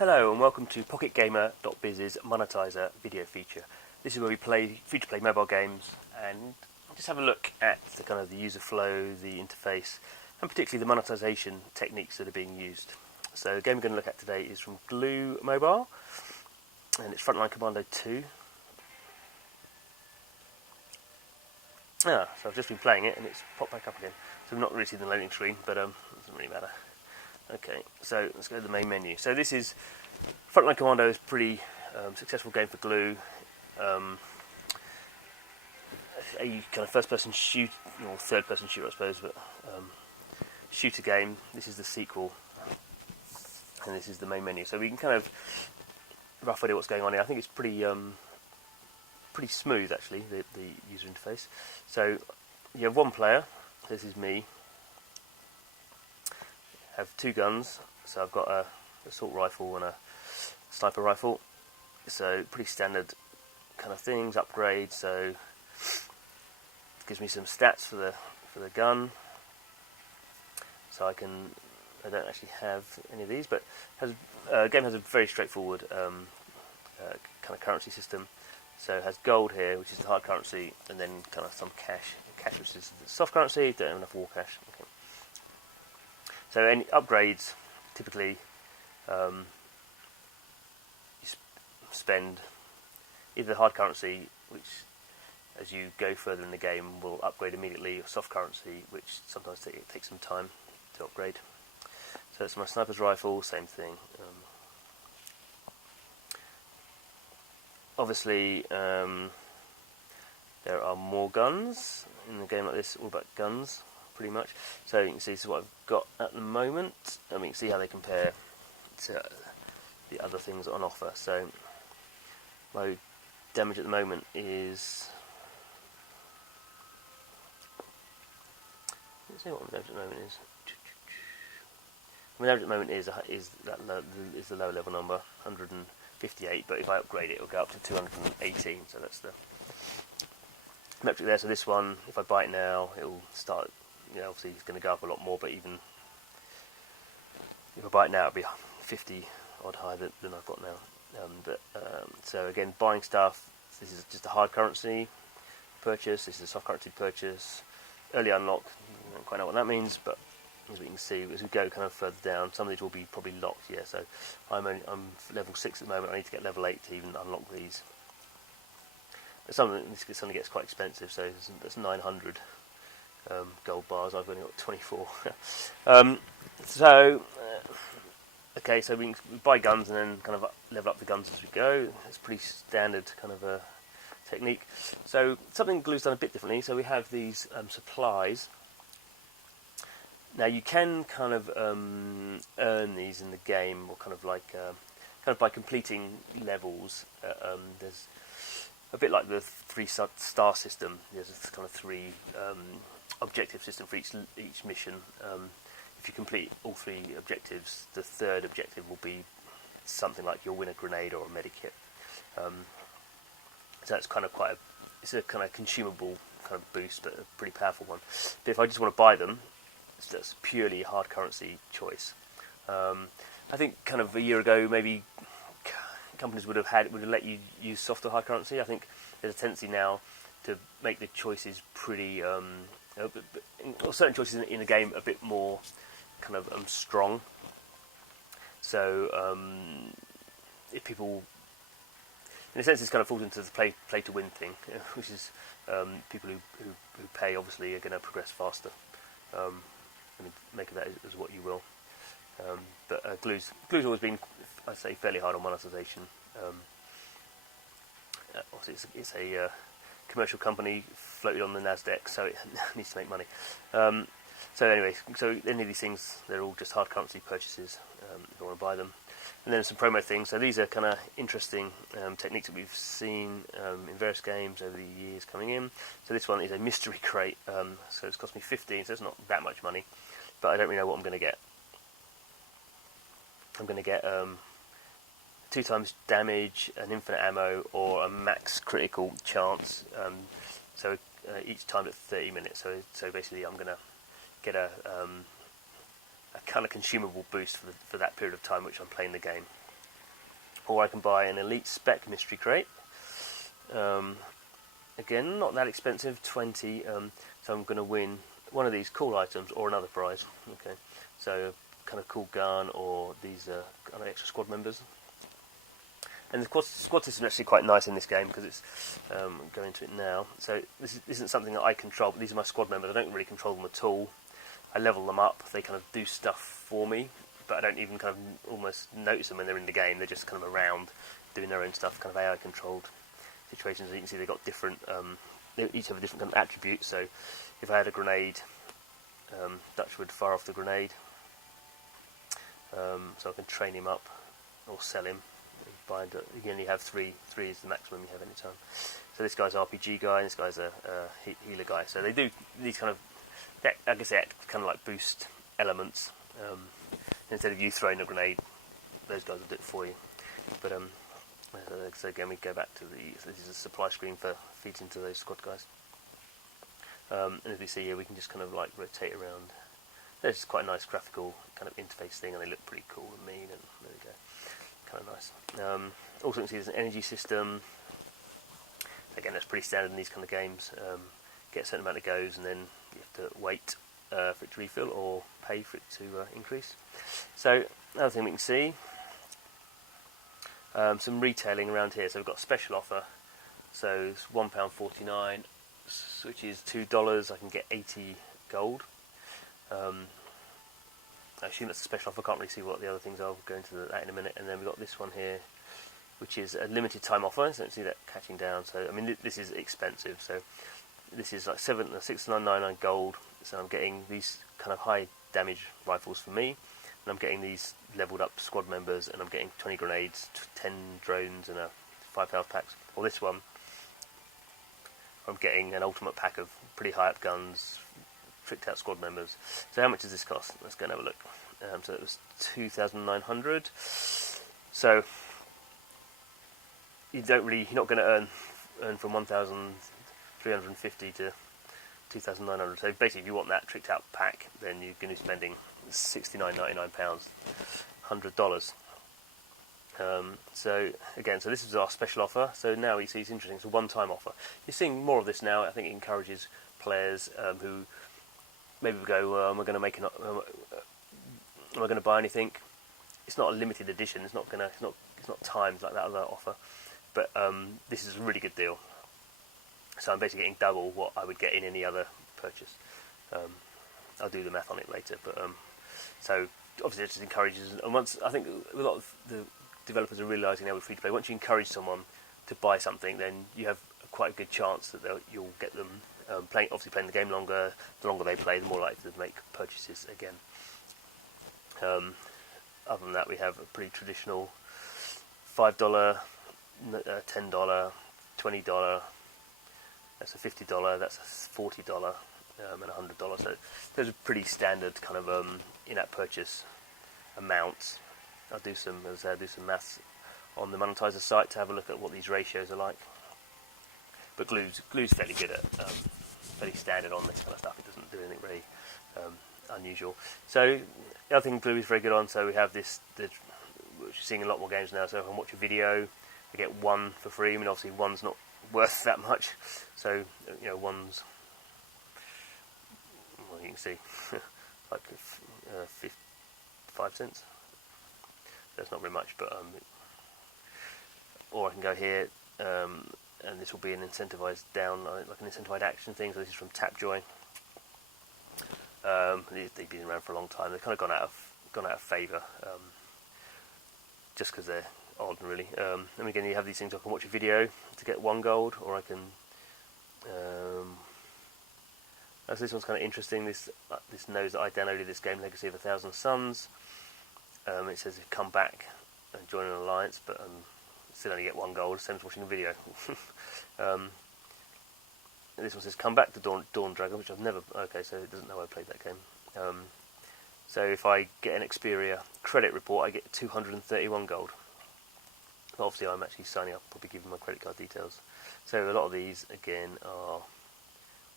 Hello and welcome to PocketGamer.biz's Monetizer video feature. This is where we play free-to-play mobile games and just have a look at the kind of the user flow, the interface, and particularly the monetization techniques that are being used. So the game we're going to look at today is from Glu Mobile, and it's Frontline Commando 2. So I've just been playing it and it's popped back up again. So we've not really seen the loading screen, but it doesn't really matter. Okay, so let's go to the main menu. So this is Frontline Commando is a pretty successful game for Glu. A kind of first-person shoot, or third-person shooter, I suppose, but shooter game. This is the sequel, and this is the main menu. So we can kind of rough idea what's going on here. I think it's pretty smooth actually, the user interface. So you have one player. This is me. Have two guns, so I've got a assault rifle and a sniper rifle, so pretty standard kind of things. Upgrade, so it gives me some stats for the gun, so I don't actually have any of these, but the game has a very straightforward kind of currency system. So it has gold here, which is the hard currency, and then kind of some cash which is the soft currency. Don't have enough war cash. Okay. So any upgrades, typically you spend either the hard currency, which as you go further in the game will upgrade immediately, or soft currency, which sometimes it takes some time to upgrade. So it's my sniper's rifle, same thing. Obviously there are more guns in a game like this, all about guns pretty much. So you can see this is what I've got at the moment, and we can see how they compare to the other things on offer. So my damage at the moment is, let's see what my damage at the moment is. My damage at the moment is the lower level number, 158, but if I upgrade it, it'll go up to 218. So that's the metric there. So this one, if I buy it now, it'll start. Obviously it's going to go up a lot more, but even if I buy it now, it'll be 50 odd higher than I've got now. So again, buying stuff. This is just a hard currency purchase. This is a soft currency purchase. Early unlock. I don't quite know what that means, but as we can see, as we go kind of further down, some of these will be probably locked. Yeah, so I'm level 6 at the moment. I need to get level 8 to even unlock these. But this suddenly gets quite expensive. So that's 900. Gold bars. I've only got 24. Okay, so we can buy guns and then kind of level up the guns as we go. It's pretty standard kind of a technique. So something Glu's done a bit differently. So we have these supplies. Now you can kind of earn these in the game, or kind of by completing levels. There's a bit like the 3-star system. There's a kind of 3 objective system for each mission. If you complete all 3 objectives, the third objective will be something like you'll win a grenade or a medikit. So that's kind of it's a kind of consumable kind of boost, but a pretty powerful one. But if I just want to buy them, that's purely a hard currency choice. I think kind of a year ago, maybe companies would have let you use soft or hard currency. I think there's a tendency now to make the choices pretty, or certain choices in the game a bit more kind of strong. So if people, in a sense, this kind of falls into the play to win thing, which is people who pay obviously are going to progress faster. I mean, make of that as what you will. But Glu's always been, I'd say, fairly hard on monetization. Obviously, it's a commercial company floated on the Nasdaq, so it needs to make money. So anyway, so any of these things, they're all just hard currency purchases if you want to buy them. And then some promo things. So these are kind of interesting techniques that we've seen in various games over the years coming in. So this one is a mystery crate. So it's cost me 15, so it's not that much money, but I don't really know what I'm going to get. I'm going to get 2 times damage, an infinite ammo, or a max critical chance. So each time at 30 minutes. So basically, I'm going to get a kind of consumable boost for that period of time which I'm playing the game. or I can buy an elite spec mystery crate. Again, not that expensive, 20. So I'm going to win one of these cool items or another prize. Okay, so kind of cool gun or these kind of extra squad members. And the squad system is actually quite nice in this game because it's going into it now. So this isn't something that I control, but these are my squad members. I don't really control them at all. I level them up. They kind of do stuff for me, but I don't even kind of almost notice them when they're in the game. They're just kind of around doing their own stuff, kind of AI controlled situations. As you can see, they've got different. They each have a different kind of attribute. So if I had a grenade, Dutch would fire off the grenade. So I can train him up or sell him. You only have three is the maximum you have any time. So this guy's RPG guy, and this guy's a healer guy. So they do these kind of, I guess they kind of like boost elements. Instead of you throwing a grenade, those guys will do it for you. But so again, we go back to this is a supply screen for feeds into those squad guys. And as we see here, we can just kind of like rotate around. There's just quite a nice graphical kind of interface thing, and they look pretty cool and mean. And there we go. Kind of nice. Also, you can see there's an energy system. Again, that's pretty standard in these kind of games. Get a certain amount of goes, and then you have to wait for it to refill or pay for it to increase. So, another thing we can see, some retailing around here. So we've got a special offer. So it's £1.49, which is $2. I can get 80 gold. I assume that's a special offer. I can't really see what the other things are. We'll go into that in a minute. And then we've got this one here, which is a limited time offer. So don't see that catching down. So I mean, this is expensive. So this is like $6.99 gold. So I'm getting these kind of high damage rifles for me, and I'm getting these leveled up squad members, and I'm getting 20 grenades, 10 drones, and a 5 health packs. Or this one, I'm getting an ultimate pack of pretty high up guns, tricked out squad members. So how much does this cost? Let's go and have a look. So it was 2,900. So you're not going to earn from 1,350 to 2,900. So basically, if you want that tricked out pack, then you're going to be spending £69.99, $100. So again, so this is our special offer. So now you see it's interesting. It's a one-time offer. You're seeing more of this now. I think it encourages players who maybe go, am I going to make am I going to buy anything? It's not a limited edition. It's not timed like that other offer. But this is a really good deal. So I'm basically getting double what I would get in any other purchase. I'll do the math on it later. But so obviously it just encourages. And once I think a lot of the developers are realising now with free to play, once you encourage someone to buy something, then you have quite a good chance that you'll get them playing the game longer. The longer they play, the more likely to make purchases again. Other than that, we have a pretty traditional $5, $10, $20. That's a $50. That's a $40, and a $100. So those are pretty standard kind of in-app purchase amounts. I'll do some maths on the Monetizer site to have a look at what these ratios are like. But Glu's fairly good at fairly standard on this kind of stuff. It doesn't do anything really unusual. So the other thing Glu is very good on. So we have this, which you're seeing in a lot more games now. So if I watch a video, I get one for free. I mean, obviously one's not worth that much. So one's, well, you can see like 5 cents. That's not very much, but or I can go here, and this will be an incentivized down, like an incentivized action thing. So this is from Tapjoy. They've been around for a long time. They've kind of gone out of favour, just because they're odd, really. And again, you have these things. I can watch a video to get 1 gold, or I can. So this one's kind of interesting. This knows that I downloaded this game, Legacy of 1,000 Suns. It says come back and join an alliance, but still only get 1 gold, same as watching a video. This one says come back to Dawn Dragon, which I've never. Okay, so it doesn't know I played that game. So if I get an Xperia credit report, I get 231 gold. Obviously, I'm actually signing up, probably giving my credit card details. So a lot of these again are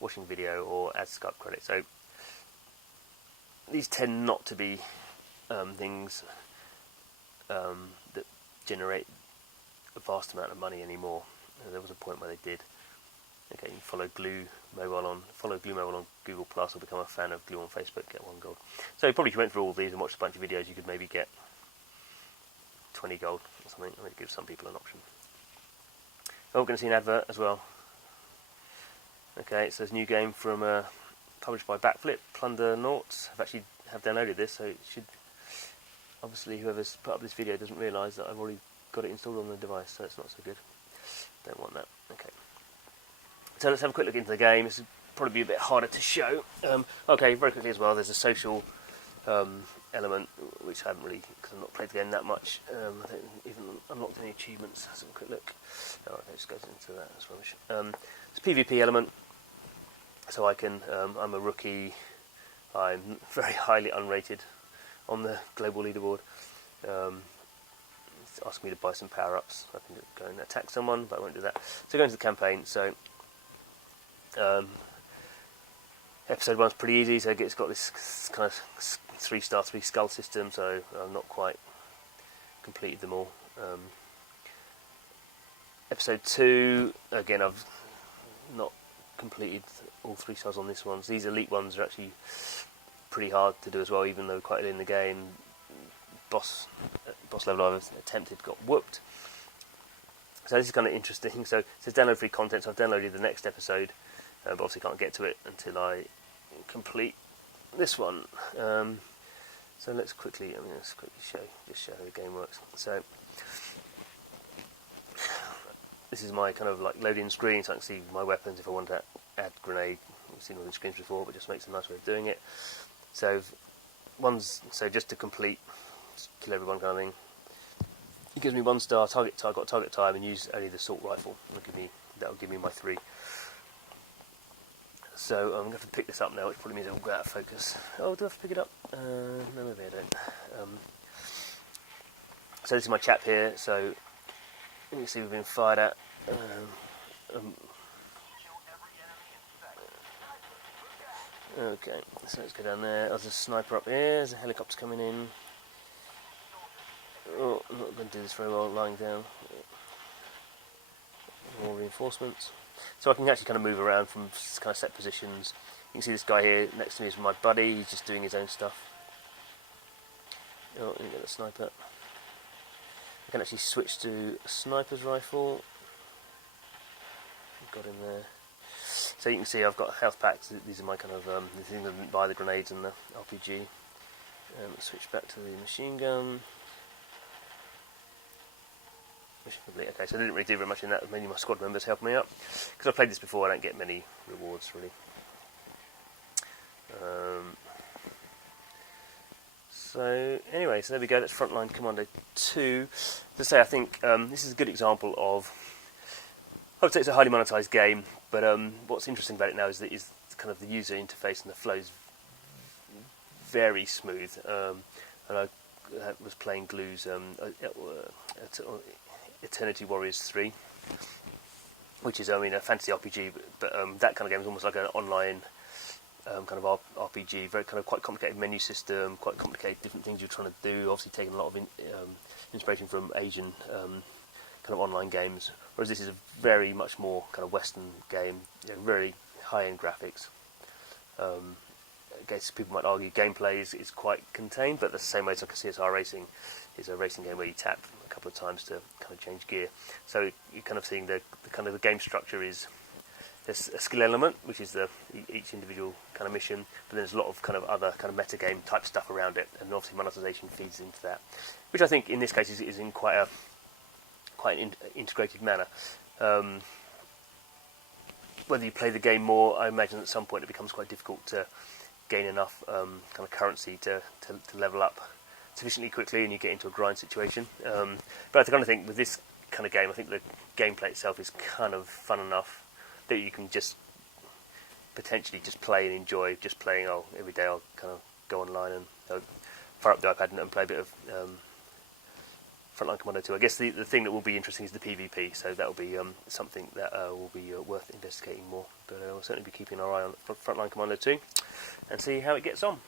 watching video or add Skype credit. So these tend not to be things that generate a vast amount of money anymore. There was a point where they did. Okay, you follow Glu Mobile on Google Plus, or become a fan of Glu on Facebook, get 1 gold. So probably if you went through all these and watched a bunch of videos, you could maybe get 20 gold or something. I mean, it gives some people an option. Oh, we're going to see an advert as well. Okay, it says new game from published by Backflip, Plunder Noughts. I've actually downloaded this, so it should. Obviously, whoever's put up this video doesn't realise that I've already got it installed on the device, so it's not so good. Don't want that. Okay. So let's have a quick look into the game. This will probably be a bit harder to show. Okay, very quickly as well, there's a social element, which I haven't really, because I've not played the game that much. I don't even unlocked any achievements. Let's have a quick look. Oh, okay, just goes into that. That's rubbish. It's a PvP element, so I can. I'm a rookie. I'm very highly unrated on the global leaderboard. It's asking me to buy some power-ups. I can go and attack someone, but I won't do that. So go into the campaign. So episode 1's pretty easy. So it's got this kind of 3-star 3 skull system. So I've not quite completed them all. Episode 2, again, I've not completed all 3 stars on this one. So these elite ones are actually pretty hard to do as well, even though quite early in the game, boss level I've attempted got whooped. So this is kind of interesting. So it says download free content, so I've downloaded the next episode, but obviously can't get to it until I complete this one. So let's quickly show how the game works. So this is my kind of like loading screen, so I can see my weapons if I want to add grenade. We've seen all these screens before, but just makes a nice way of doing it. So just to complete, just kill everyone kind of thing. It gives me 1 star target time, and use only the assault rifle. That'll give me my 3. So I'm going to have to pick this up now, which probably means it will go out of focus. Oh, do I have to pick it up? No, maybe I don't. So this is my chap here. So you can see we've been fired at. Okay, so let's go down there. There's a sniper up here. There's a helicopter coming in. Oh, I'm not going to do this very well lying down. More reinforcements. So I can actually kind of move around from kind of set positions. You can see this guy here next to me is my buddy. He's just doing his own stuff. Oh, you get the sniper. I can actually switch to a sniper's rifle. Got him there. So you can see I've got health packs. These are my kind of the thing that didn't buy the grenades and the RPG. Let's switch back to the machine gun. Okay, so I didn't really do very much in that. Mainly my squad members helped me out. Because I've played this before, I don't get many rewards really. So anyway, so there we go. That's Frontline Commando 2. As I say, I think this is a good example of. I would say it's a highly monetized game, but what's interesting about it now is kind of the user interface and the flow is very smooth. And I was playing Glu's Eternity Warriors 3, which is, a fantasy RPG, but that kind of game is almost like an online kind of RPG, very kind of quite complicated menu system, quite complicated different things you're trying to do, obviously taking a lot of inspiration from Asian kind of online games, whereas this is a very much more kind of Western game, very high-end graphics. I guess people might argue gameplay is quite contained, but the same way as like CSR Racing is a racing game where you tap a couple of times to kind of change gear. So you're kind of seeing the kind of the game structure is there's a skill element, which is each individual kind of mission, but there's a lot of kind of other kind of metagame type stuff around it, and obviously monetization feeds into that, which I think in this case is in quite an integrated manner. Whether you play the game more, I imagine at some point it becomes quite difficult to gain enough kind of currency to level up sufficiently quickly, and you get into a grind situation. But I kind of think with this kind of game, I think the gameplay itself is kind of fun enough that you can just potentially just play and enjoy just playing. Every day I'll kind of go online and fire up the iPad and play a bit of Frontline Commando 2. I guess the thing that will be interesting is the PvP, so that will be something that will be worth investigating more. But we'll certainly be keeping our eye on Frontline Commando 2 and see how it gets on.